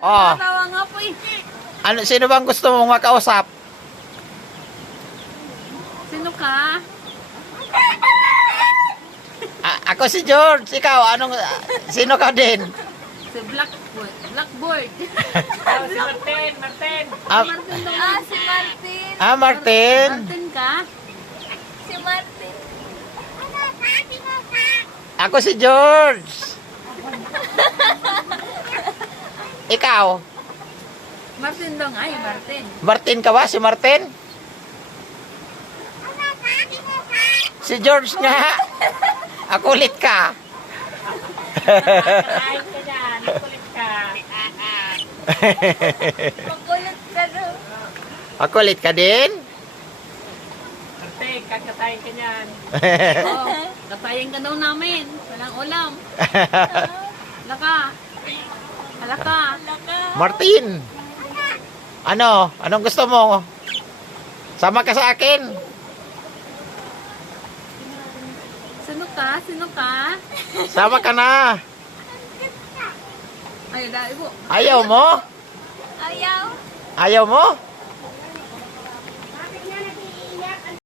Oh, Tawa nga po eh. ano, sino bang gusto mong makausap? Sino ka? Ako si George. Ikaw, sino ka din? Si Blackboard. Blackboard. Si Martin, Martin. Martin daw. Si Martin. Martin. Martin ka? Si Martin. Ako si George. Ikaw, Martin daw nga. Martin. Martin ka ba? Si Martin? Si George nga. Ako ulit ka. Kain ka dyan, kulit ka. Makulit ka daw. Ako ulit ka din? Martin, kakatayin ka dyan. Oh, katayin ka daw namin. Walang ulam. Laka. Halaka. Martin. Anong gusto mo? Sama ka sa akin. Sino ka? Sino ka? Sama ka na. Ay, dahil po. Ayaw mo? Ayaw. Ayaw mo?